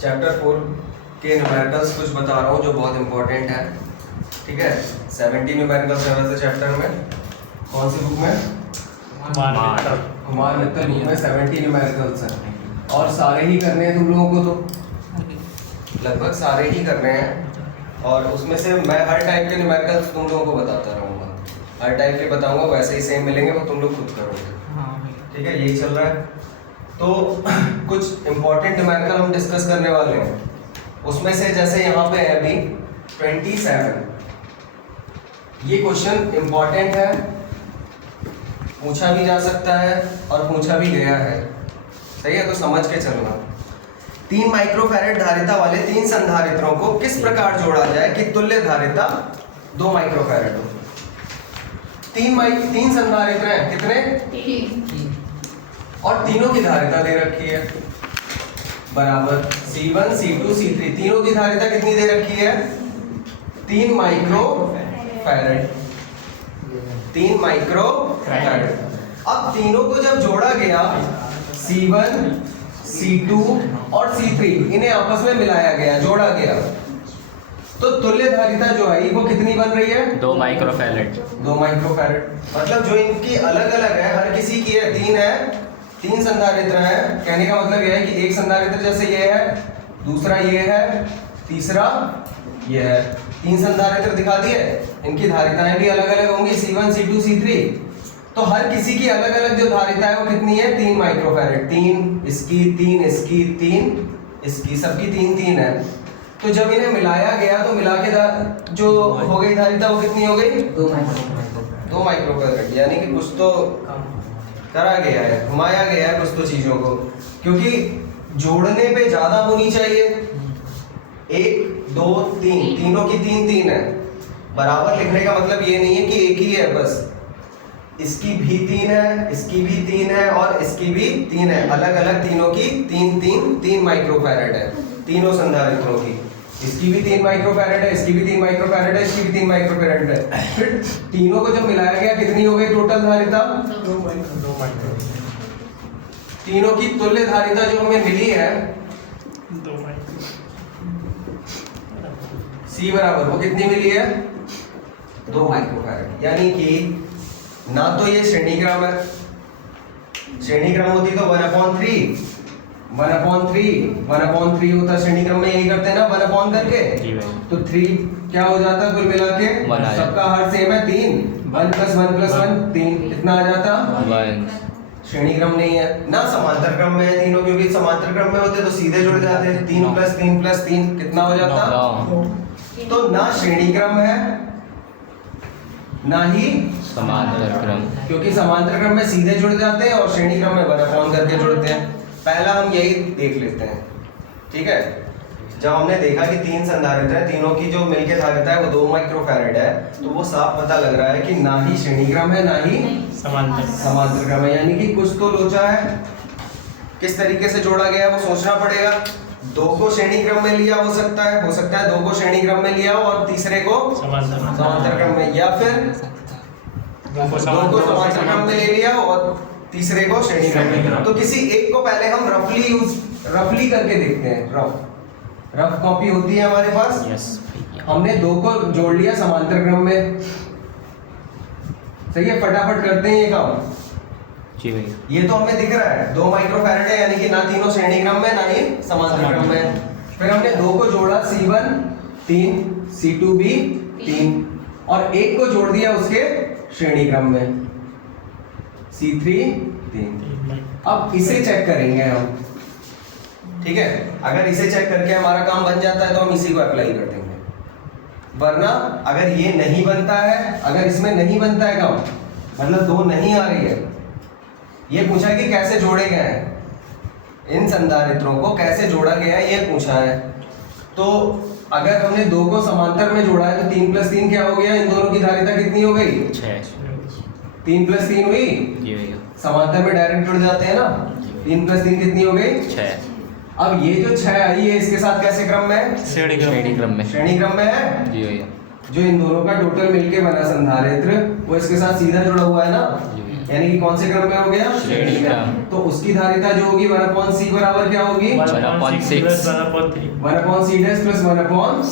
Chapter 4 के numericals कुछ बता रहा हूँ जो बहुत इंपॉर्टेंट है। ठीक है, 70 न्यूमेरिकल्स है वैसे चैप्टर में। कौन सी बुक में? कुमार मित्तल बुक में 70 न्यूमेरिकल्स हैं और सारे ही करने हैं तुम लोगों को, तो लगभग सारे ही करने हैं। और उसमें से मैं हर टाइप के न्यूमेरिकल्स तुम लोगों को बताता रहूँगा, हर टाइप के बताऊँगा, वैसे ही सेम मिलेंगे, वो तुम लोग खुद करोगे। ठीक है, यही चल रहा है। तो कुछ इंपॉर्टेंट न्यूमेरिकल हम डिस्कस करने वाले हैं। उसमें से जैसे यहाँ पे है अभी 27, ये क्वेश्चन इंपॉर्टेंट है, पूछा भी जा सकता है और पूछा भी गया है। सही है, तो समझ के चलना। 3 माइक्रोफैरेड धारिता वाले 3 संधारित्रों को किस प्रकार जोड़ा जाए कि तुल्य धारिता 2 माइक्रोफैरेड हो। 3 संधारित्र हैं, कितने? और तीनों की धारिता दे रखी है बराबर C1 C2 C3। तीनों की धारिता कितनी दे रखी है? 3 माइक्रोफैरेड। 3 माइक्रोफैरेड। अब तीनों को जब जोड़ा गया, C1 C2 और C3, इन्हें आपस में मिलाया गया, जोड़ा गया, तो तुल्य धारिता जो आई वो कितनी बन रही है? 2 माइक्रोफैरेड। 2 माइक्रोफैरेड। मतलब जो इनकी अलग अलग है, हर किसी की है 3 है, 3 संधारित्र है। कहने का मतलब यह है कि एक संधारित्र जैसे ये है, दूसरा ये है, तीसरा ये है। 3 संधारित्र दिखा दिए, इनकी धारिताएं भी अलग अलग होंगी, C1 C2 C3। तो हर किसी की अलग अलग जो धारिता है वो कितनी है? 3 माइक्रोफैरेड। 3 इसकी, 3 इसकी, 3 इसकी, सबकी 3 है। तो जब इन्हें मिलाया गया तो मिला के जो हो गई धारिता वो कितनी हो गई? 2 माइक्रोफैरेड। यानी कि कुछ तो करा गया है, घुमाया गया है कुछ तो चीजों को, क्योंकि जोड़ने पे ज्यादा होनी चाहिए। 1 2 3, तीनों की 3 है। बराबर लिखने का मतलब ये नहीं है कि एक ही है बस, इसकी भी 3 है, इसकी भी 3 है और इसकी भी 3 है। अलग अलग तीनों की 3 माइक्रोफैरेड है, तीनों संधारित्रों की। इसकी भी 3 माइक्रोफैरेड है, इसकी भी 3 माइक्रोफैरेड है, इसकी भी 3 माइक्रोफैरेड है। फिर तीनों को जब मिलाया गया कितनी हो गई टोटल धारिता? 2 माइक्रोफैरेड। तीनों की तुल्य धारिता जो हमें मिली है 2 माइक्रोफैरेड। C बराबर वो कितनी मिली है? 2 माइक्रोफैरेड। यानी कि ना तो ये श्रेणीक्रम है, श्रेणीक्रम होती तो 1/3 1/3 होता श्रेणीक्रम में, यही करते हैं ना 1 करके, तो 3 क्या हो जाता कुल मिला के? सबका हर सेम है 3, 1 + 1 + 1 3, कितना आ जाता? 1। श्रेणीक्रम नहीं है ना, समांतर क्रम में है तीनों, क्योंकि समांतर क्रम में होते तो सीधे जुड़ जाते। 3 + 3 + 3 कितना हो जाता? तो ना श्रेणीक्रम है ना ही समांतर क्रम, क्योंकि समांतर क्रम में सीधे जुड़ जाते हैं और श्रेणी क्रम में 1 करके जुड़ते हैं। पहला हम यही देख लेते हैं। ठीक है, जब हमने देखा कि 3 संधारित्र है, तीनों की जो मिलके धारिता है वो 2 माइक्रोफैरेड है, तो वो साफ पता लग रहा है कि ना ही श्रेणी क्रम है ना ही समांतर क्रम है। यानी कि कुछ तो लोचा है। किस तरीके से जोड़ा गया है वो सोचना पड़ेगा। 2 को श्रेणी क्रम में लिया हो सकता है 2 को श्रेणी क्रम में लिया हो और तीसरे को समांतर क्रम में, या फिर 2 को समांतर क्रम में ले लिया और तीसरे को श्रेणी क्रम में। तो किसी एक को पहले हम रफली करके देखते हैं। रफ कॉपी होती है हमारे पास। यस। हमने 2 को जोड़ लिया समांतर क्रम में। सही है, फटाफट करते हैं ये काम। जी भैया। ये तो हमें दिख रहा है 2 माइक्रोफैरेड है, यानी कि ना तीनों श्रेणी क्रम में ना ही समांतर क्रम में। फिर हमने 2 को जोड़ा, C1 3, C2 भी 3 और 1 को जोड़ दिया उसके श्रेणी क्रम में, C3 3। अब इसे चेक करेंगे हम। ठीक है, अगर इसे चेक करके हमारा काम बन जाता है तो हम इसी को अप्लाई कर देंगे। वरना अगर ये नहीं बनता है, अगर इसमें नहीं बनता है काम, मतलब 2 नहीं आ रही है, ये पूछा है कि कैसे जोड़े गए हैं, इन संधारित्रों को कैसे जोड़ा गया है ये पूछा है। तो अगर हमने 2 को समांतर में जोड़ा है तो 3 + 3 क्या हो गया? इन दोनों की धारिता कितनी हो गई? 6। 3 + 3 हुई। जी भैया। समांतर में डायरेक्ट जुड़ जाते हैं ना। 3 + 3 कितनी हो गई? 6। अब ये जो 6 आई है इसके साथ कैसे क्रम में है? श्रेणी क्रम में। श्रेणी क्रम में है। जी भैया। जो इन दोनों का टोटल मिलके बना संधारित्र वो इसके साथ सीधा जुड़ा हुआ है ना। जी भैया। यानी कि कौन से क्रम में हो गया? श्रेणी क्रम। तो उसकी धारिता जो होगी 1/c बराबर क्या होगी? 1/6 plus 1/3 1/c dash plus 1/c3।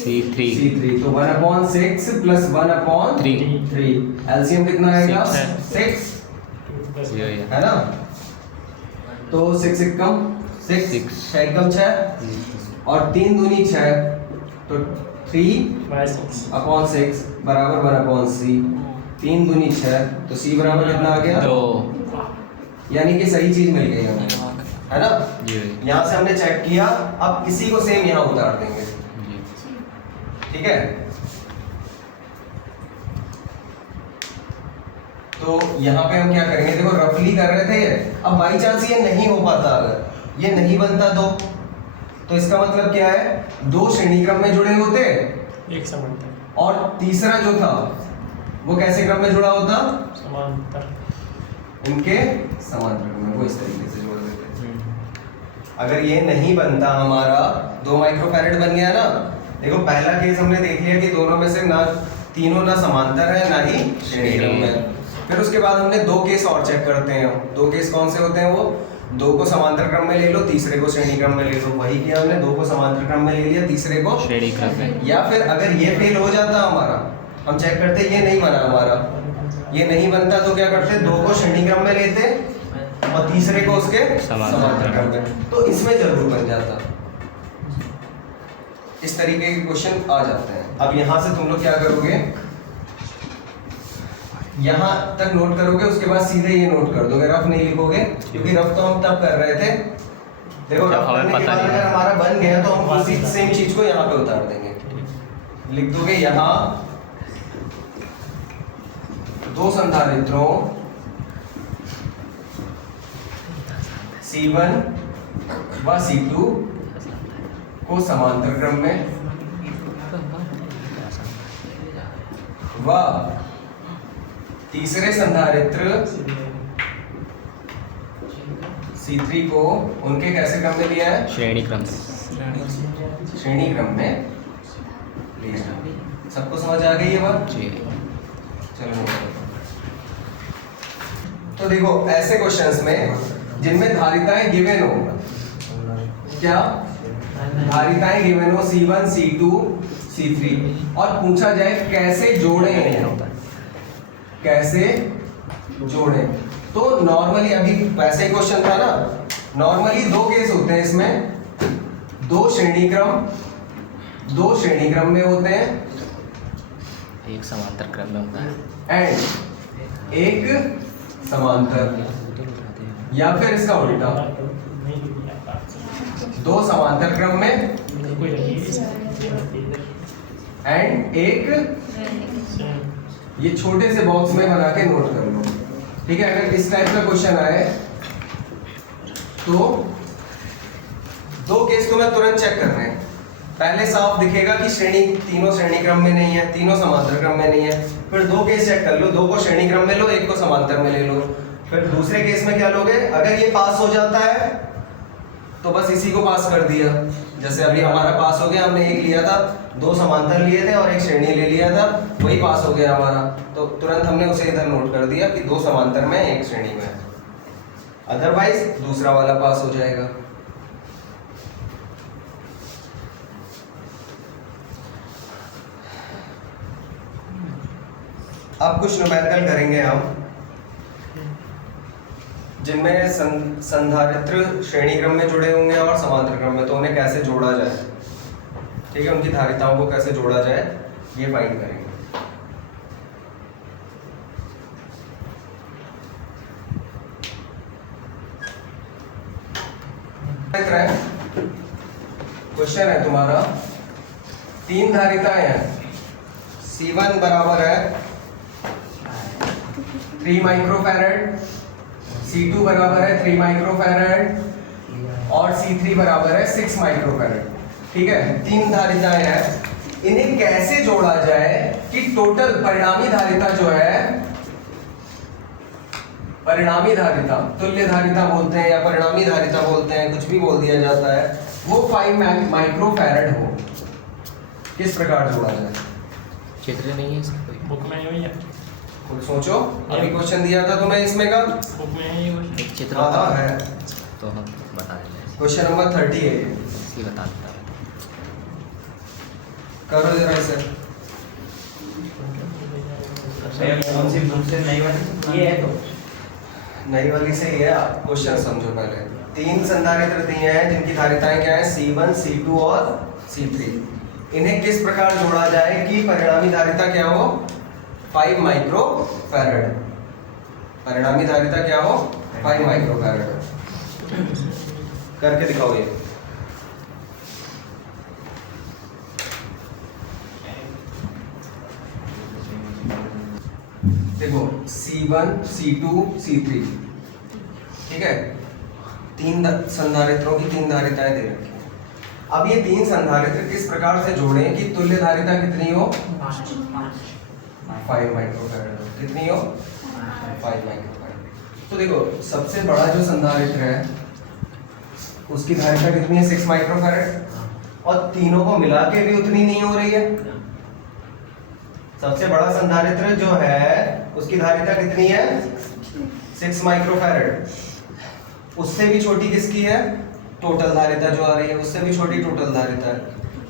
C3 तो 1/6 प्लस 1/3 एलसीएम कितना आएगा? 6 ये है है ना? तो 6 एकम 6 Six. 6 एकम 6 और 3 दूनी 6 तो 3/6 बराबर 1/c 3 दूनी 6 तो c बराबर कितना आ गया? 2 यानी कि सही चीज मिल गई हमें, है ना? ये यहाँ से हमने चेक किया, अब इसी को सेम यहाँ उतार देंगे, ठीक है? तो यहाँ पे हम क्या करेंगे, देखो रफली कर रहे थे ये, अब बाई चांस ये नहीं हो पाता, अगर ये नहीं बनता तो इसका मतलब क्या है? दो श्रेणी क्रम में जुड़े होते एक समांतर और तीसरा जो था वो कैसे क्रम में जुड़ा होता? समांतर इनके समांतर क्रम में, वो इस तरीके से जोड़ देते। अगर ये नहीं बनता हमारा, 2 माइक्रोफैरेड बन गया ना, देखो पहला केस हमने देख लिया कि दोनों में से ना तीनों ना समांतर है ना ही श्रेणी क्रम में। फिर उसके बाद हमने 2 केस और चेक करते हैं। 2 केस कौन से होते हैं? वो 2 को समांतर क्रम में ले लो, तीसरे को श्रेणी क्रम में ले लो। वही किया हमने, 2 को समांतर क्रम में ले लिया, तीसरे को श्रेणी क्रम में। या फिर अगर ये फेल हो जाता हमारा, हम चेक करते ये नहीं बना हमारा, ये नहीं बनता तो क्या करते? 2 को श्रेणी क्रम में लेते और तीसरे को उसके समांतर क्रम में, तो इसमें जरूर बन जाता। इस तरीके के क्वेश्चन आ जाते हैं। अब यहाँ से तुम लोग क्या करोगे, यहाँ तक नोट करोगे, उसके बाद सीधे ये नोट कर दोगे, रफ नहीं लिखोगे, क्योंकि रफ तो हम तब कर रहे थे। देखो रफ करने के बाद अगर हमारा बन गया तो हम उसी सेम चीज को यहाँ पे उतार देंगे। लिख दोगे यहाँ 2 संधारित्रों C1 व C2 को समांतर क्रम में व तीसरे संधारित्र C3 को उनके कैसे क्रम में लिया है? श्रेणी क्रम में लिया। सबको समझ आ गई ये बात? जी। चलो तो देखो ऐसे क्वेश्चंस में जिनमें धारिताएं गिवन हो, क्या धारिताएं गिवन हो C1 C2 C3 और पूछा जाए कैसे जोड़े, कैसे जोड़े, तो नॉर्मली अभी वैसे ही क्वेश्चन था ना, नॉर्मली 2 केस होते हैं इसमें, 2 श्रेणी क्रम में होते हैं, एक समांतर क्रम में होता है एंड एक समांतर, या फिर इसका उल्टा, 2 समांतर क्रम में एंड एक, ये छोटे से बॉक्स में बना के नोट कर लो, ठीक है? अगर इस टाइप का क्वेश्चन आए तो 2 केस को मैं तुरंत चेक कर रहे हैं। पहले साफ दिखेगा कि तीनों श्रेणी क्रम में नहीं है, तीनों समांतर क्रम में नहीं है। फिर 2 केस चेक कर लो, 2 को श्रेणी क्रम में लो, 1 को समांतर में ले लो। फिर दूसरे केस में क्या लोगे? अगर ये पास हो जाता है तो बस इसी को पास कर दिया, जैसे अभी हमारा पास हो गया, हमने 1 लिया था, 2 समांतर लिए थे और 1 श्रेणी ले लिया था, वही पास हो गया हमारा। तो तुरंत हमने उसे इधर नोट कर दिया कि 2 समांतर में 1 श्रेणी में है, अदरवाइज दूसरा वाला पास हो जाएगा। अब कुछ न्यूमेरिकल करेंगे हम, जिनमें संधारित्र श्रेणी क्रम में जुड़े होंगे और समांतर क्रम में, तो उन्हें कैसे जोड़ा जाए, ठीक है? उनकी धारिताओं को कैसे जोड़ा जाए ये फाइंड करेंगे। क्वेश्चन है तुम्हारा, 3 धारिताएं हैं, C1 बराबर है 3 माइक्रोफैरड, C2 बराबर है 3 माइक्रोफैरड और C3 बराबर है 6 माइक्रोफैरड, ठीक है? 3 धारिताएं हैं, इन्हें कैसे जोड़ा जाए कि टोटल परिणामी धारिता जो है, परिणामी धारिता, तुल्य धारिता बोलते हैं या परिणामी धारिता बोलते हैं, कुछ भी बोल दिया जाता है, वो 5 माइक्रोफैरड हो। किस प्रकार जोड़ा जाए? चित्र नहीं है इसका कोई? बुक में वही है। कुछ सोचो, अभी क्वेश्चन दिया था तुम्हें इसमें का। बुक में है ये क्वेश्चन? एक चित्र हाँ हाँ है, तो हम बता देते हैं, क्वेश्चन नंबर 30 है ये। इसकी बता देता है। करो जरा इसे। कौन सी बुक से नई वाली ये है तो नई वाली से ही है, आप क्वेश्चन समझो पहले। तीन संधारित्र दिए हैं जिनकी धारिताएं क्या है, C1, C2 और C3। इन्हें किस प्रकार जोड़ा जाए कि परिणामी धारिता क्या हो, 5 माइक्रो फैरड। परिणामी धारिता क्या हो, 5 माइक्रो फैरड। करके दिखाओ ये। देखो C1, C2, C3, ठीक है, तीन संधारित्रों की तीन धारिताएं दे रखी हैं। अब ये तीन संधारित्र किस प्रकार से जोड़ें कि तुल्य धारिता कितनी हो, 5 माइक्रोफैरड हो। कितनी हो, 5 माइक्रोफैरड। तो देखो सबसे बड़ा जो संधारित्र है उसकी धारिता कितनी है, 6 माइक्रोफैरड, और तीनों को मिला के भी उतनी नहीं हो रही है। सबसे बड़ा संधारित्र जो है उसकी धारिता कितनी है, 6 माइक्रोफैरड। उससे भी छोटी किसकी है, टोटल धारिता जो आ रही है उससे भी छोटी टोटल धारिता है।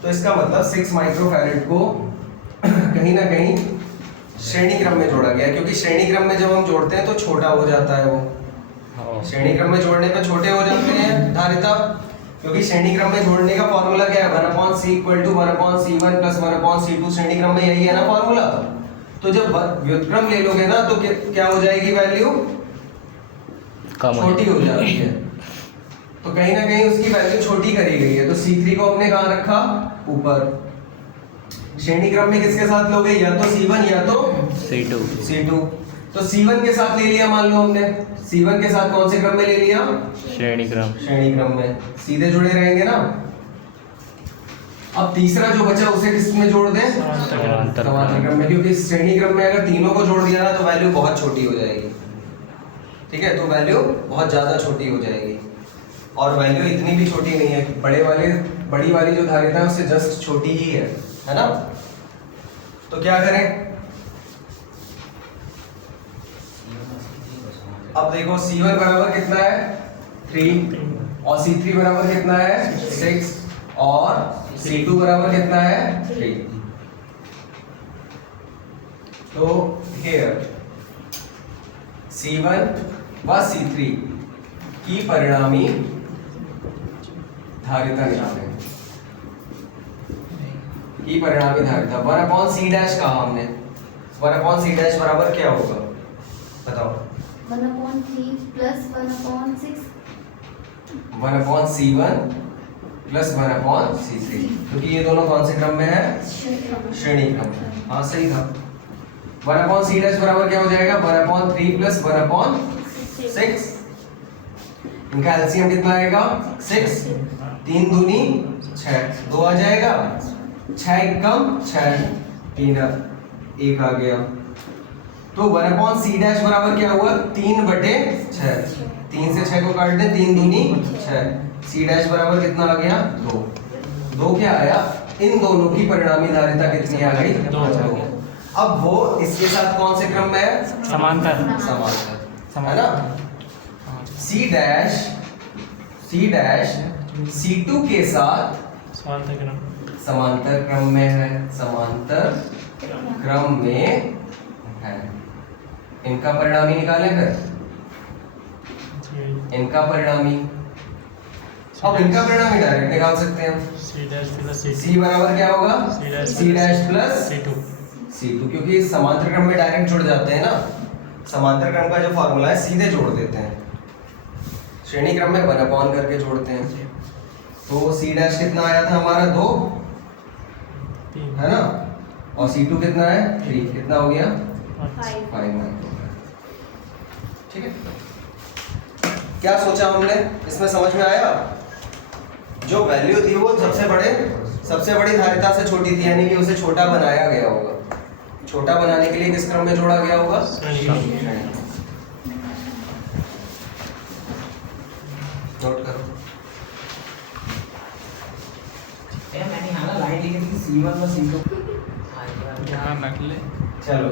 तो इसका मतलब 6 माइक्रोफैरड को कहीं ना कहीं श्रेणी क्रम में जोड़ा गया, क्योंकि श्रेणी क्रम में जब हम जोड़ते हैं तो छोटा हो जाता है वो। श्रेणी क्रम में जोड़ने पे छोटे हो जाते हैं धारिता, क्योंकि श्रेणी क्रम में जोड़ने का फॉर्मूला क्या है, 1/c = 1/c1 + 1/c2। श्रेणी क्रम में यही है ना फॉर्मूला। तो जब व्युत्क्रम ले लोगे ना तो क्या हो जाएगी, वैल्यू छोटी हो जाती है। तो कहीं ना कहीं उसकी वैल्यू छोटी करी गई है। तो C3 को हमने कहाँ रखा, ऊपर। श्रेणी क्रम में किसके साथ लोगे, या तो C1 या तो C2। तो C1 के साथ ले लिया, मान लो हमने C1 के साथ कौन से क्रम में ले लिया, श्रेणी क्रम में, सीधे जुड़े रहेंगे ना। अब तीसरा जो बचा उसे किस में जोड़ दें, समांतर क्रम में, क्योंकि श्रेणी क्रम में अगर तीनों को जोड़ दिया ना तो वैल्यू बहुत छोटी हो जाएगी। ठीक है, तो वैल्यू बहुत ज्यादा छोटी हो जाएगी, और वैल्यू इतनी भी छोटी नहीं है, बड़ी वाली जो धारिता है उससे जस्ट छोटी ही है ना। तो क्या करें, अब देखो C1 बराबर कितना है, 3, और C3 बराबर कितना है, 6, और C2 बराबर कितना है, 3। तो हियर C1 व C3 की परिणामी धारिता निकालें। की परिणामी धारिता 1/c' कहा हमने। 1/c' बराबर क्या होगा, बताओ। 1/3 + 1/6 1/c1 + 1/c3, क्योंकि ये दोनों कौन से क्रम में है, श्रेणी क्रम में। हाँ सही था। 1/c' बराबर क्या हो जाएगा, 1/3 + 1/6। इनका एलसीएम कितना आएगा, 6। 3 दूनी 6, 2 आ जाएगा, 6 एकम 6, 3 1 आ गया। तो 1/c' बराबर क्या हुआ, 3/6। 3 से 6 को काट दें, 3 दूनी 6, c' बराबर कितना आ गया, 2। 2 क्या आया, इन दोनों की परिणामी धारिता कितनी आ गई, 2। अब वो इसके साथ कौन से क्रम में है, समांतर है ना। C' C2 के साथ समांतर क्रम में है, समांतर क्रम में है। इनका परिणामी निकालें फिर, इनका परिणामी। अब इनका परिणामी डायरेक्ट निकाल सकते हैं हम। C बराबर क्या होगा, C' + C2, क्योंकि समांतर क्रम में डायरेक्ट जुड़ जाते हैं ना। समांतर क्रम का जो फॉर्मूला है सीधे जोड़ देते हैं, श्रेणी क्रम में 1/, करके जोड़ते हैं। तो C' कितना आया था हमारा, 2, है ना, और C2 कितना है, 3। कितना हो गया, 5 माइक्रोफैरड। ठीक है, क्या सोचा हमने, इसमें समझ में आया। जो वैल्यू थी वो सबसे बड़ी धारिता से छोटी थी, यानी कि उसे छोटा बनाया गया होगा। छोटा बनाने के लिए किस क्रम में जोड़ा गया होगा, नोट करो। मैंने यहाँ लाइन लिखी थी C1 व C2। यहाँ रख ले। चलो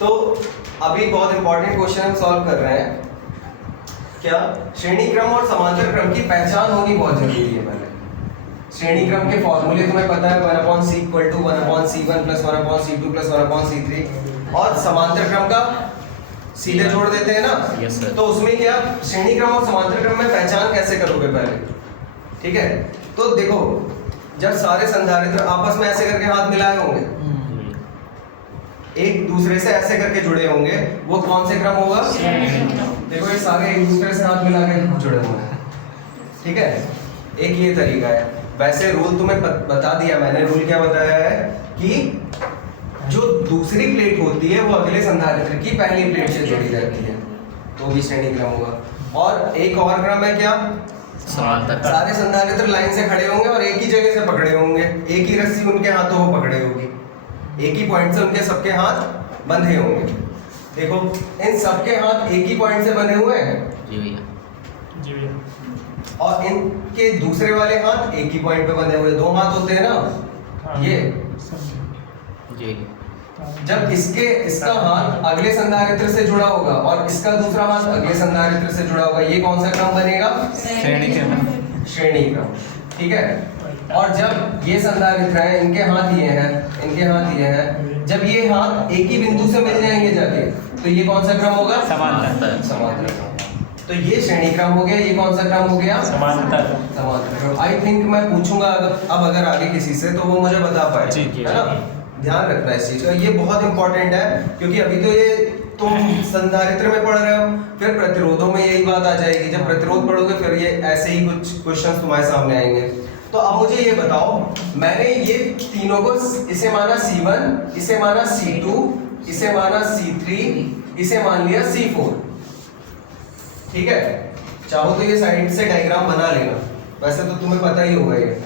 तो अभी बहुत इंपॉर्टेंट क्वेश्चन हम सॉल्व कर रहे हैं। क्या श्रेणी क्रम और समांतर क्रम की पहचान होनी बहुत जरूरी है। पहले श्रेणी क्रम के फॉर्मूले तुम्हें पता है 1/c = 1/c1 + 1/c2 + 1/c3 और समांतर क्रम का सीधे जोड़ देते हैं ना। Yes, sir. तो उसमें क्या श्रेणी क्रम और समांतर क्रम में पहचान कैसे करोगे पहले, ठीक है। तो देखो जब सारे संधारित्र आपस में ऐसे करके हाथ मिलाए होंगे, एक दूसरे से ऐसे करके जुड़े होंगे, वो कौन से क्रम होगा? देखो ये सारे एक दूसरे से हाथ मिला के जुड़े हुए हैं, ठीक है। एक ये तरीका है। वैसे रूल तुम्हें बता दिया मैंने। रूल क्या बताया है कि जो दूसरी प्लेट होती है वो अगले संधारित्र की पहली प्लेट से जुड़ी रहती है, तो भी श्रेणी क्रम होगा। और एक और क्रम है क्या? समांतर क्रम। सारे संधारित्र लाइन से खड़े होंगे और एक ही जगह से पकड़े होंगे, एक ही रस्सी उनके हाथों को पकड़े होगी, एक ही पॉइंट से उनके सबके हाथ बंधे होंगे। देखो इन सबके हाथ एक ही पॉइंट से बंधे हुए हैं जी भैया। जी भैया। और इनके दूसरे वाले हाथ एक ही पॉइंट पे बंधे हुए। दो हाथ होते हैं ना हाँ, ये। समझे। जी जब इसका हाथ अगले संधारित्र से जुड़ा होगा और इसका दूसरा हाथ अगले संधारित्र से जुड़ा होगा, ये कौन सा क्रम बनेगा? श्रेणी क्रम। श्रेणी क्रम, ठीक है। और जब ये संधारित्र हैं, इनके हाथ ये हैं, इनके हाथ ये हैं, जब ये हाथ एक ही बिंदु से मिल जाएंगे जाके, तो ये कौन सा क्रम होगा? समांतर। समांतर क्रम। तो ये श्रेणी क्रम हो गया। ये कौन सा क्रम हो गया? समांतर। समांतर क्रम। आई थिंक मैं पूछूंगा अब अगर आगे किसी से तो वो मुझे बता पाए, जी, है ना। ध्यान रखना इस चीज का, ये बहुत इंपॉर्टेंट है क्योंकि अभी तो ये तुम संधारित्र में पढ़ रहे हो, फिर प्रतिरोधों में यही बात आ जाएगी। जब प्रतिरोध पढ़ोगे फिर ये ऐसे ही कुछ क्वेश्चंस तुम्हारे सामने आएंगे। तो अब मुझे ये बताओ, मैंने ये तीनों को इसे माना C1, इसे माना C2, इसे माना C3, इसे मान लिया C4, ठीक है। चाहो तो ये साइड से डायग्राम बना लेना, वैसे तो तुम्हें पता ही होगा ये।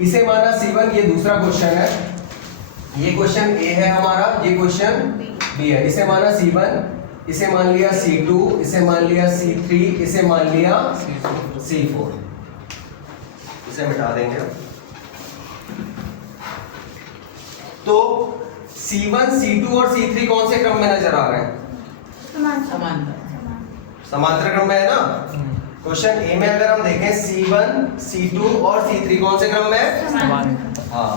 इसे माना C1, ये दूसरा क्वेश्चन है। ये क्वेश्चन A है हमारा, ये क्वेश्चन B है। इसे माना C1, इसे मान लिया C2, इसे मान लिया C3, इसे मान लिया C4। इसे मिटा देंगे। तो C1, C2 और C3 कौन से क्रम में नजर आ रहे हैं? समांतर क्रम में है ना। क्वेश्चन ए में अगर हम देखें C1, C2 और C3 कौन से क्रम में है? समांतर। हाँ,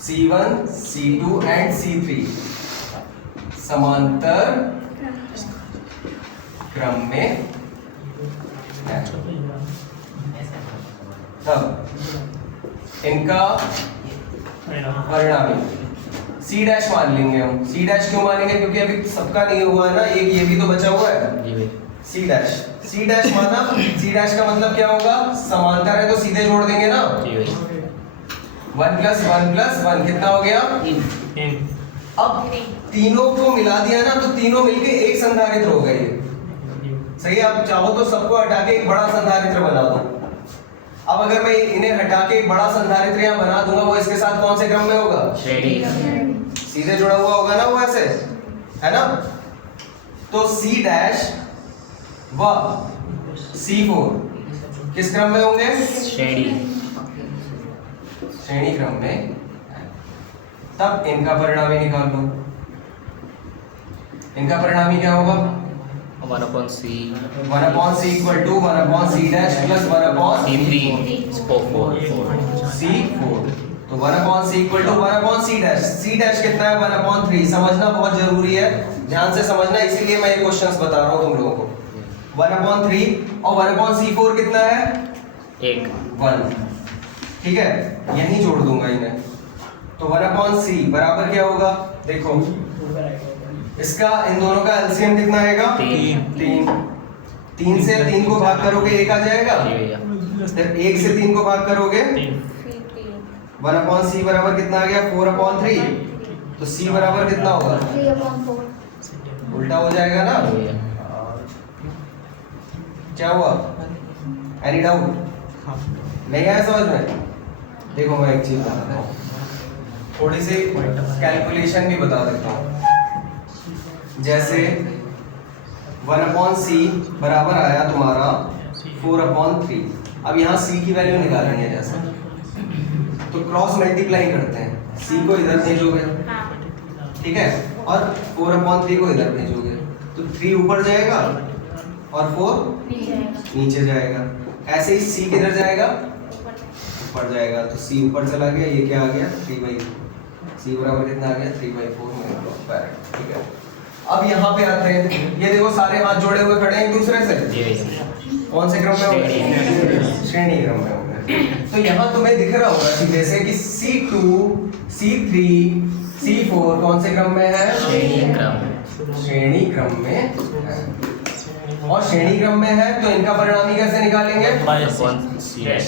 C1, C2 एंड C3 समांतर क्रम में है। तब इनका परिणामी C डैश मान लेंगे हम। C डैश क्यों मानेंगे? क्योंकि अभी सबका नहीं हुआ है ना, एक ये भी तो बचा हुआ है। जी भैया। C डैश माना। C डैश का मतलब क्या होगा? समांतर है तो सीधे जोड़ देंगे ना। जी भैया। 1 + 1 + 1 कितना हो गया? 3। अब तीनों को मिला दिया ना तो तीनों मिलके एक संधारित्र हो गए। सही है। आप चाहो तो सबको हटा के एक बड़ा संधारित्र बना दो। अब अगर मैं इन्हें हटा के एक बड़ा संधारित्र यहाँ बना दूंगा, वो इसके साथ कौन से क्रम में होगा? श्रेणी। सीधे जुड़ा हुआ होगा ना वो, ऐसे है ना। तो C डैश व C4 किस क्रम में होंगे? श्रेणी। श्रेणी क्रम में। तब इनका परिणामी निकाल लो। इनका परिणामी क्या होगा? 1/c 1/c = 1/c dash + 1/c3 C4। तो 1/c = 1/c dash. C dash कितना है? 1/3। समझना बहुत जरूरी है, ध्यान से समझना, इसीलिए मैं ये क्वेश्चंस बता रहा हूँ तुम लोगों को। 1/3 और 1/c4 कितना है? 1, ठीक है। यहीं जोड़ दूंगा इन्हें। तो 1/c बराबर क्या होगा? देखो इसका इन दोनों का एलसीएम कितना आएगा? 3। 3 से 3 को भाग करोगे 1 आ जाएगा। जी भैया। फिर 1 से 3 को भाग करोगे 1/c बराबर कितना आ गया? 4/3। तो c बराबर कितना होगा? 3/4। उल्टा हो जाएगा ना। जी भैया। क्या हुआ? Any doubt? नहीं आया समझ में? देखो मैं एक चीज बताता हूँ, थोड़ी सी कैलकुलेशन भी बता देता हूँ। जैसे 1/c बराबर आया तुम्हारा 4/3। अब यहाँ c की वैल्यू निकालेंगे जैसे, तो क्रॉस मल्टीप्लाई करते हैं। c को इधर भेजोगे, ठीक है। और 4/3 को इधर भेजोगे तो 3 ऊपर जाएगा और 4 नीचे जाएगा। ऐसे ही c किधर जाएगा, ऊपर जाएगा, तो c ऊपर चला गया, ये क्या आ गया 3/4। c बराबर कितना आ गया 3/4 माइक्रोफैराड। ठीक है, अब यहाँ पे आते हैं, ये देखो सारे हाथ जोड़े हुए खड़े हैं एक दूसरे से, जी भैया। कौन से क्रम में होंगे, श्रेणी क्रम में होंगे। तो यहाँ तुम्हें दिख रहा होगा सीधे से कि C2 C3 C4 कौन से क्रम में है, श्रेणी क्रम। श्रेणी क्रम में है। और श्रेणी क्रम में है तो इनका परिणामी कैसे निकालेंगे, upon C dash.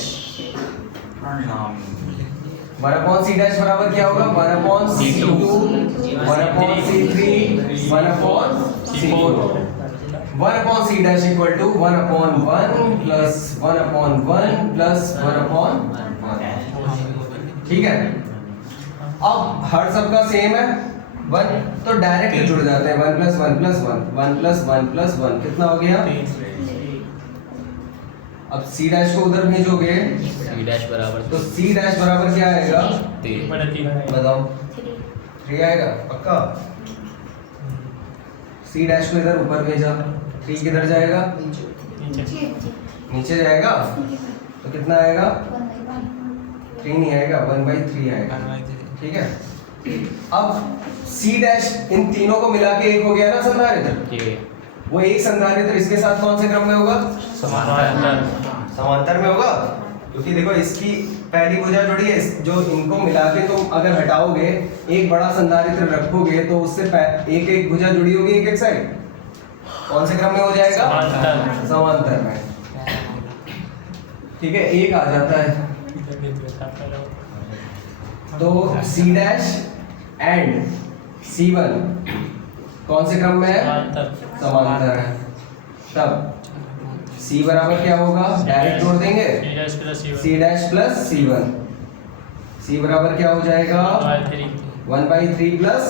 1/c dash बराबर क्या होगा, 1/c2 1/c3 1/c4। 1/c dash equal to 1/1 plus 1/1 plus 1/1। ठीक है, अब हर सबका सेम है 1, तो डायरेक्ट जुड़ जाते हैं 1 + 1 + 1 1 + 1 + 1 कितना हो गया। अब c डैश को उधर भेजोगे सी डैश बराबर तो c डैश बराबर क्या आएगा, 3। बताओ 3 आएगा पक्का। c डैश को इधर ऊपर भेजा, 3 किधर जाएगा, नीचे जाएगा, तो कितना आएगा 3 नहीं आएगा, 1/3 आएगा। ठीक है, अब c डैश इन तीनों को मिला के एक हो गया ना संधारित्र, जी भैया। वो एक संधारित्र इसके साथ कौन से क्रम में होगा, समांतर में होगा, क्योंकि देखो इसकी पहली भुजा जुड़ी है, जो इनको मिला के तुम अगर हटाओगे एक बड़ा संधारित्र रखोगे तो उससे एक एक भुजा जुड़ी होगी एक एक साइड, कौन से क्रम में हो जाएगा, समांतर में। ठीक है, एक आ जाता है, तो c डैश एंड c1 कौन से क्रम में है, समांतर है। तब c बराबर क्या होगा, डायरेक्ट जोड़ देंगे c dash plus c1, c बराबर क्या हो जाएगा 1/3 प्लस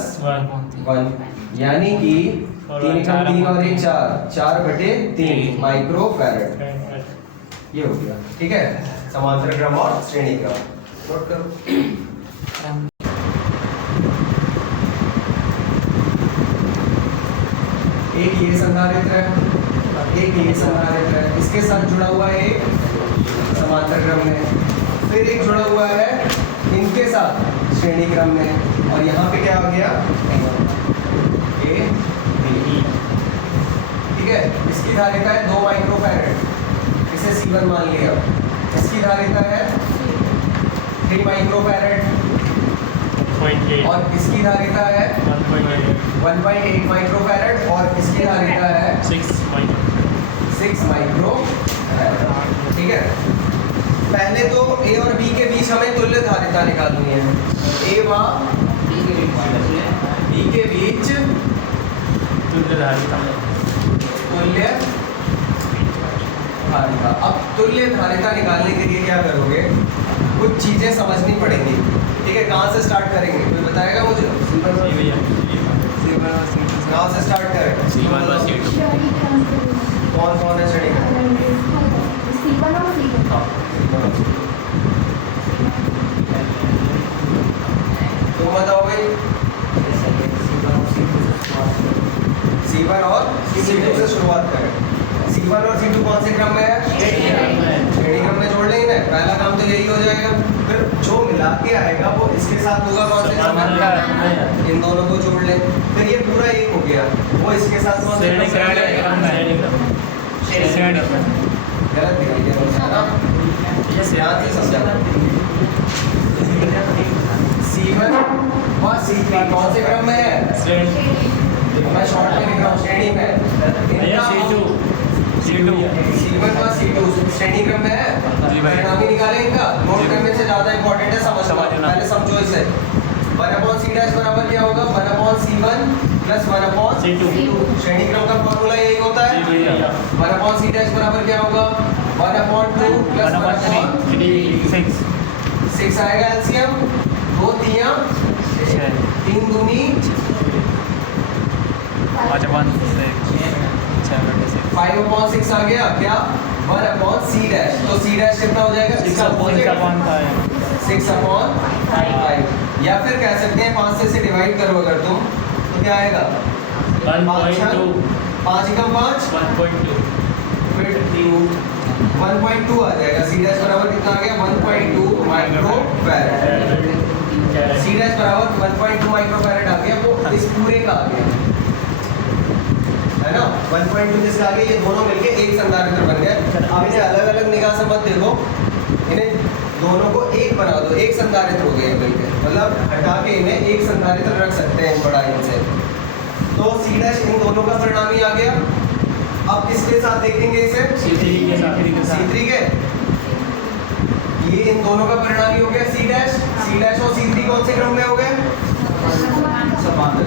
1, यानी कि 3 × 3 और 1 4/3 माइक्रोफैराड। ये हो गया। ठीक है, समांतर क्रम और श्रेणी क्रम नोट करो। एक ये संधारित्र है, एक ये संधारित्र है, इसके साथ जुड़ा हुआ है एक समांतर क्रम में, फिर एक जुड़ा हुआ है इनके साथ श्रेणी क्रम में, और यहाँ पे क्या आ गया A B। ठीक है, इसकी धारिता है 2 माइक्रोफैराड, इसे C1 मान लिया। इसकी धारिता है 3 माइक्रोफैराड और इसकी धारिता है 1.8 माइक्रोफैराड और इसकी धारिता है 6 माइक्रोफैराड। ठीक है, पहले तो A और B के बीच हमें तुल्य धारिता निकालनी है। A व B के बीच तुल्य धारिता। अब तुल्य धारिता निकालने के लिए क्या करोगे, कुछ चीजें समझनी पड़ेंगी। ठीक है, कहाँ से स्टार्ट करेंगे, कोई बताएगा मुझे, कहाँ से स्टार्ट करें, C1 और C2। कौन कौन है श्रेणी तुम बताओ भाई। C1 और C2 से शुरुआत करें। C1 और C2 कौन से क्रम में है, श्रेणी क्रम में जोड़ लेंगे। पहला काम तो यही हो जाएगा, फिर जो मिला के आएगा वो इसके साथ होगा कौन से क्रम में, इन दोनों को जोड़ लें, फिर ये पूरा एक हो गया, वो इसके साथ कौन से क्रम में, गलत दिखाई दे रहा है, ये ध्यान से समझना। C1 और C3 कौन से क्रम में है, मैं शॉर्ट में लिख रहा हूँ, श्रेणी में। C1 और C2 श्रेणी क्रम में है, परिणामी निकालें इनका, नोट करने से ज्यादा इंपॉर्टेंट है, समझना, पहले समझो इसे। 1/c डैश बराबर क्या होगा, 1/c1 प्लस 1/c2। श्रेणी क्रम का फॉर्मूला यही होता है। 1/c डैश बराबर क्या होगा, 1/2 प्लस 1/3 6 आएगा एलसीएम, 2 3 3 दूनी 5/6 आ गया क्या, 1/c डैश, तो c डैश कितना हो जाएगा, 6/5, या फिर कह सकते हैं 5 से डिवाइड करो अगर तुम तो क्या आएगा 1.2 5 एकम 5 1.2 फिर 1.2 आ जाएगा। सी डैश बराबर कितना आ गया 1.2 माइक्रो फैराड। सी डैश बराबर 1.2 माइक्रो फैराड आ गया, वो इस पूरे का आ गया है ना। 1.2 जिसका आ गया, ये दोनों मिलके एक संधारित्र बन गया। अब इन्हें अलग अलग निगाह से मत देखो, इन्हें दोनों को एक बना दो, एक संधारित्र हो गए मिलके, मतलब हटा के इन्हें एक संधारित्र रख सकते हैं बड़ा इनसे। तो सी डैश इन दोनों का परिणामी आ गया। अब किसके साथ देखेंगे इसे C3 के साथ C3 के, ये इन दोनों का परिणामी हो गया सी डैश। सी डैश और C3 कौन से क्रम में हो गए समांतर।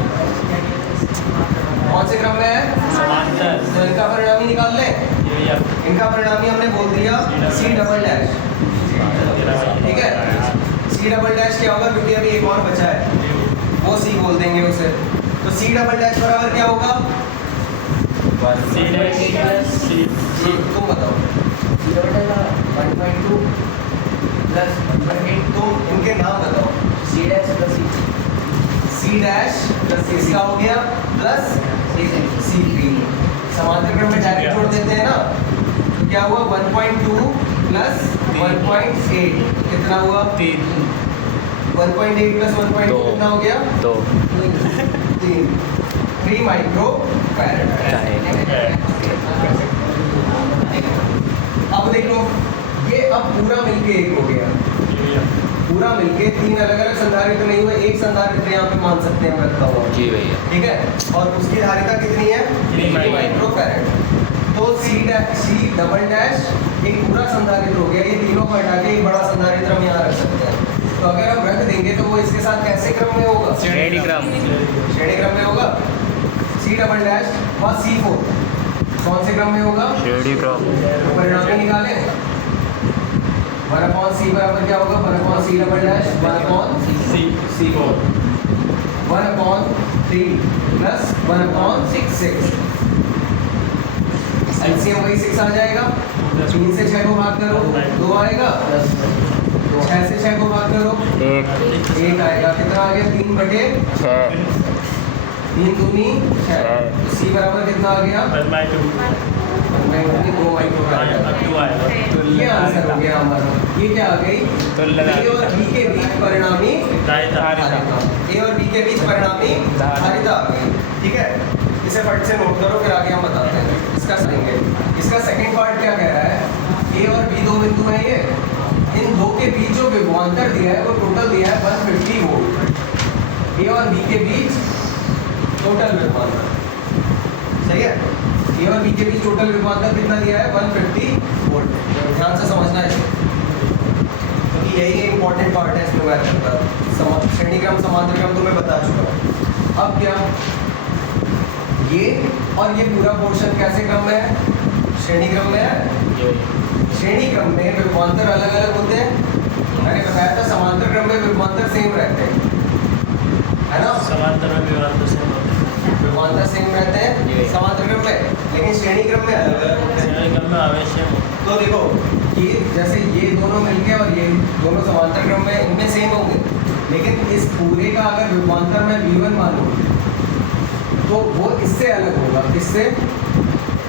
कौन से क्रम में है समांतर। तो इनका परिणामी निकाल लें। ये इनका परिणामी हमने बोल दिया सी डबल डैश, ठीक है। सी डबल डैश क्या होगा, क्योंकि अभी एक और बचा है, वो सी बोल देंगे उसे। तो सी डबल डैश बराबर क्या होगा C dash plus C तुम बताओ। 1.2 प्लस 1.8 तुम इनके नाम बताओ। C dash plus C dash plus इसका हो गया प्लस C3। समांतर क्रम में डायरेक्ट जोड़ देते हैं ना, तो क्या हुआ 1.2 प्लस 1.8 कितना हुआ 3 1.8 प्लस 1.2 कितना हो गया 2 3 माइक्रो फैराड। अब देखो ये अब पूरा मिलके एक हो गया, पूरा मिलके तीन अलग अलग संधारित्र नहीं हुए, एक संधारित्र यहाँ पे मान सकते हैं रखा हुआ, जी भैया। ठीक है। और उसकी धारिता कितनी है 3 माइक्रो फैराड। तो सी डबल डैश एक पूरा संधारित्र हो गया। ये तीनों को हटा के एक बड़ा संधारित्र हम यहाँ रख सकते हैं। तो अगर हम रख देंगे तो वो इसके साथ कैसे क्रम में होगा श्रेणी क्रम। श्रेणी क्रम में होगा। सी डबल डैश व C4 कौन से क्रम में होगा श्रेणी क्रम। परिणामी निकाले 1/C बराबर क्या होगा 1/C double dash 1/C4 1/3 plus 1/6 LCM वही 6 आ जाएगा। 3 से 6 को भाग करो 2 आएगा, 6 से 6 को भाग करो 1 आएगा। कितना आ गया 3/6 3 दूनी 6। तो सी बराबर कितना आ गया 1/2 2 माइक्रो फैराड। टू आएगा। तो ये आंसर हो गया हमारा। ये क्या आ गई ए और बी के बीच परिणामी धारिता। ए और बी के बीच परिणामी धारिता आ गई, ठीक है। इसे फट से नोट करो, फिर आगे हम बताते हैं डिस्कस करेंगे। इसका सेकंड पार्ट क्या कह रहा है, ए और बी दो बिंदु हैं, ये इन दो के बीच जो विभवांतर दिया है वो टोटल दिया है 150 वोल्ट। ए और बी के बीच टोटल विभवांतर, सही है। ए और बी के बीच टोटल विभवांतर कितना दिया है 150 वोल्ट। ध्यान से समझना है क्योंकि यही इंपॉर्टेंट पार्ट है इसमें मैथ का। श्रेणी क्रम समांतर क्रम तो मैं बता चुका हूँ। अब क्या ये और ये पूरा पोर्शन कैसे क्रम में है श्रेणी क्रम में है। श्रेणी क्रम में विभवांतर अलग अलग होते हैं, मैंने बताया था। समांतर क्रम में विभवांतर सेम रहते हैं, है ना। समांतर में विभवांतर सेम होते हैं। विभवांतर सेम रहते हैं समांतर क्रम में, लेकिन श्रेणी क्रम में अलग अलग होते हैं। श्रेणी क्रम में आवेश सेम होते हैं। तो देखो ये जैसे ये दोनों मिलके और ये दोनों समांतर क्रम में इनमें सेम होंगे, लेकिन इस पूरे का अगर विभवांतर मैं V1 मानूं तो वो इससे अलग होगा। किससे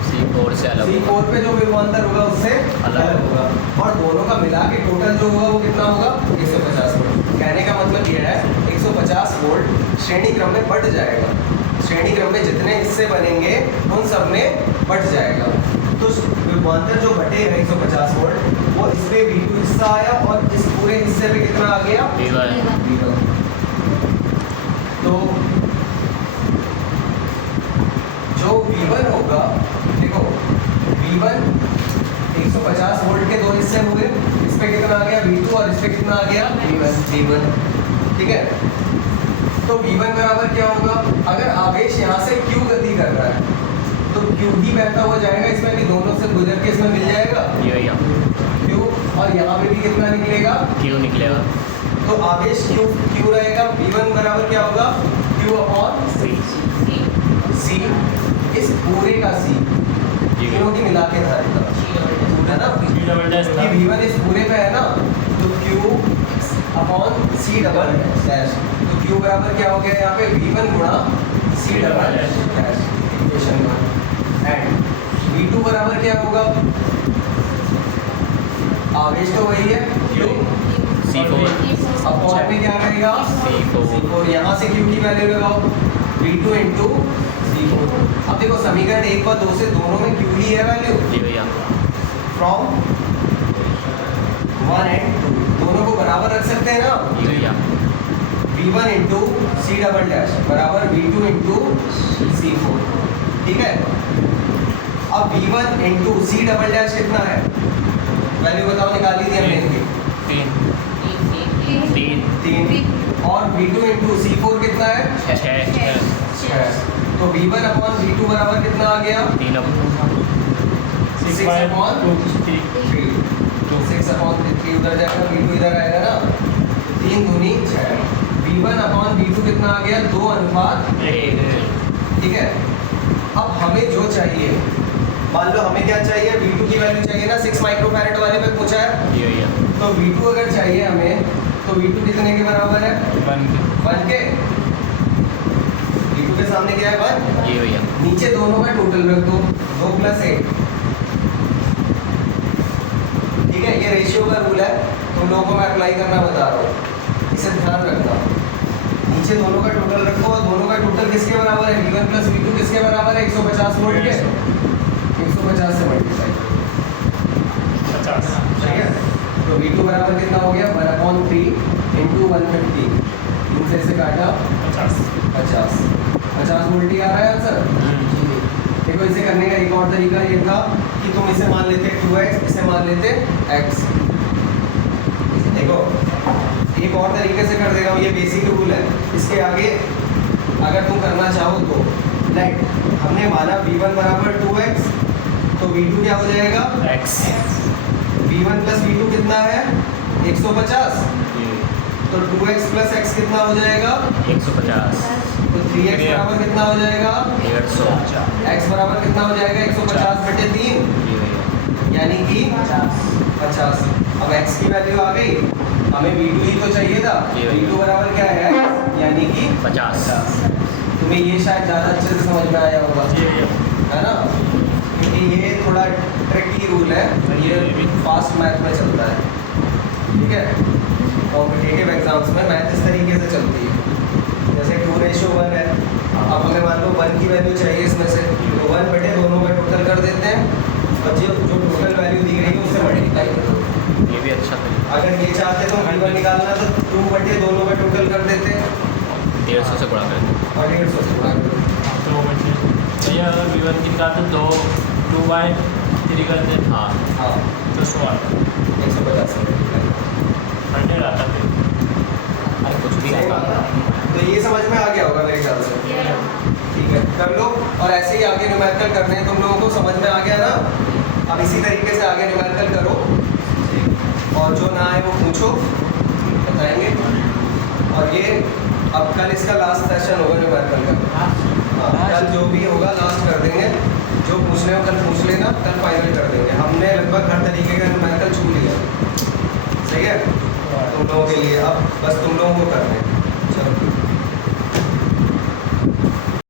C4 से अलग। C4 पे जो विभवांतर होगा उससे अलग होगा, और दोनों का मिला के टोटल जो होगा वो कितना होगा 150 वोल्ट। कहने का मतलब ये है 150 वोल्ट श्रेणी क्रम में बढ़ जाएगा। श्रेणी क्रम में जितने हिस्से बनेंगे उन सब में बढ़ जाएगा। तो विभवांतर जो घटेगा 150 वोल्ट वो इसमें V2 हिस्सा आया, और इस पूरे हिस्से पे कितना आ गया V1। तो जो V1 होगा, देखो V1 150 वोल्ट के दो हिस्से हुए, इस पे कितना आ गया V2 और इस पे कितना आ गया V1, ठीक है। तो V1 बराबर क्या होगा, अगर आवेश यहाँ से Q गति कर रहा है तो Q भी बहता हुआ जाएगा, इसमें भी दोनों से गुजर के इसमें मिल जाएगा Q, और यहाँ पे भी कितना निकलेगा Q निकलेगा। तो आवेश Q रहेगा। V1 बराबर क्या होगा Q/C, इस पूरे का C, तीनों की मिला के धारिता है ना। C डबल डैश था। ये V1 इस पूरे पे है ना, तो Q/C डबल डैश। तो Q बराबर क्या हो गया यहाँ पे V1 गुणा C double dash equation 1 and V2 बराबर क्या होगा? आवेश तो वही है Q C4 अपॉन में क्या रहेगा? C4 यहाँ से Q की वैल्यू लगाओ V2 इंटू C4। अब देखो समीकरण 1 व 2 से दोनों में Q ही है वैल्यू जी भैया फ्रॉम 1 एंड 2 दोनों को बराबर रख सकते हैं ना। जी भैया V1 इंटू सी डबल डैश बराबर V2 इंटू C4 ठीक है। अब V1 इंटू सी डबल डैश कितना है? वैल्यू बताओ, निकाली थी हमने इनकी 3 और V2 इंटू C4 कितना है? 6। तो V1 अपॉन V2 बराबर कितना आ गया? 3 6 अपॉन 3 तो 6 अपॉन 3 उधर जाएगा V2 इधर आएगा ना 3 दूनी 6। V1 अपॉन V2 कितना आ गया? 2 अनुपात 1 ठीक है। अब हमें जो चाहिए मान लो हमें क्या चाहिए V2 की वैल्यू चाहिए ना 6 माइक्रोफैरेड वाले पे पूछा है जी भैया तो V2 अगर चाहिए हमें तो V2 कितने के बराबर है? 1 के V2 के सामने क्या है 1 जी भैया नीचे दोनों का टोटल रख दो 2 + 1 ठीक है। ये रेशियो का रूल है तुम लोगों को मैं अप्लाई करना बता रहा हूँ इसे ध्यान रखना। नीचे दोनों का टोटल रखो और दोनों का टोटल किसके बराबर है? V1 + V2 किसके बराबर है? 150 वोल्ट के 150 से मल्टीप्लाई 50 ठीक है। तो V2 बराबर कितना हो गया 1/3 इंटू 150 3 से इसे काटा 50 वोल्ट ही आ रहा है आंसर। देखो इसे करने का एक और तरीका ये था कि तुम इसे मान लेते 2x इसे मान लेते x। देखो एक और तरीके से कर देगा ये बेसिक रूल है इसके आगे अगर तुम करना चाहो तो लाइक हमने माना V1 बराबर 2x तो V2 क्या हो जाएगा X V1 + V2 कितना है 150 तो 2x + x कितना हो जाएगा 150 तो 3x बराबर कितना हो जाएगा 150 x बराबर कितना हो जाएगा 150/3 जी भैया यानी कि 50। अब x की वैल्यू आ गई हमें V2 ही तो चाहिए था जी भैया। V2 बराबर क्या है यानी कि 50 तुम्हें ये शायद ज़्यादा अच्छे से समझ में आया होगा है ना क्योंकि ये थोड़ा ट्रिकी रूल है ये फास्ट मैथ में चलता है ठीक है। कॉम्पिटिटिव एग्जाम्स में मैथ इस तरीके से चलती है जैसे 2:1 है। अब हमें मान लो 1 की वैल्यू चाहिए इसमें से तो 1 बटे दोनों का टोटल कर देते हैं और जो टोटल वैल्यू दी गई है उससे मल्टीप्लाई कर दो। ये भी अच्छा तरीका अगर ये चाहते तो V1 निकालना तो 2 बटे दोनों का टोटल कर देते हैं 150 से गुणा कर दो और 150 से गुणा कर दो। तो भैया अगर V1 की निकालते तो 2/3 कर दे हाँ हाँ तो 100 150 से multiply। 100 आता फिर अरे कुछ भी होगा तो ये समझ में आ गया होगा मेरे ख्याल से ठीक है कर लो। और ऐसे ही आगे न्यूमेरिकल करने हैं तुम लोगों को समझ में आ गया ना। अब इसी तरीके से आगे न्यूमेरिकल करो और जो ना आए वो पूछो बताएंगे। और ये अब कल इसका लास्ट सेशन होगा न्यूमेरिकल का। हाँ कल जो भी होगा लास्ट कर देंगे जो पूछने हो कल पूछ लेना कल फाइनल कर देंगे। हमने लगभग हर तरीके का न्यूमेरिकल छू लिया सही है तुम लोगों के लिए। अब बस तुम लोगों को करना है चलो।